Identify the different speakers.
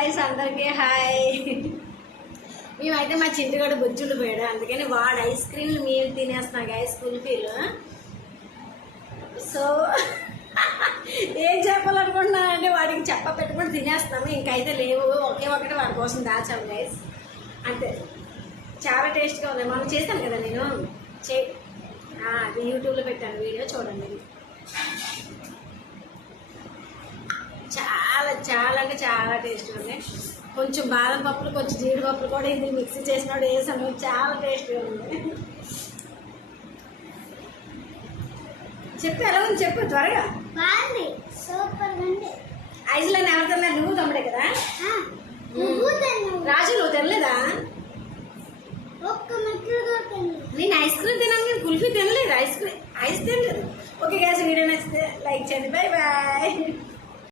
Speaker 1: Guys అందరికీ hi మేమైతే మా చింటిగాడు బుజ్జులు పోయాడు. అందుకని వాడు ఐస్ క్రీమ్లు మేము తినేస్తున్నాం గైస్ కుల్ఫీలు సో ఏం చెప్పాలనుకుంటున్నానంటే వాడికి చెప్ప పెట్టుకుని తినేస్తున్నాము. ఇంకైతే లేవు. ఒకే ఒకటి వాడి కోసం దాచాము గైస్ అంతే. చాలా టేస్ట్గా ఉంది. మనం చేశాను కదా నేను? చే అది యూట్యూబ్లో పెట్టాను. వీడియో చూడండి. చాలా చాలా అంటే చాలా టేస్ట్ ఉంది కొంచెం బాదం పప్పులు కొంచెం జీడిపప్పులు కూడా ఇది మిక్సీ చేసినప్పుడు వేసాము చాలా టేస్ట్గా ఉంది. చెప్పు ఎలా ఉంది చెప్పు త్వరగా.
Speaker 2: బాగుంది. సూపర్ ఉంది.
Speaker 1: ఐస్లో ఎవరికన్నా నువ్వు తమ్ముడే కదా? రాజు నువ్వు తినలేదా? నేను ఐస్ క్రీమ్ తినాను కానీ కుల్ఫీ తినలేదు ఐస్ క్రీమ్ ఐస్ తినలేదు ఓకే గ్యాస్ వీడియో నచ్చితే లైక్ చేయండి. Bye bye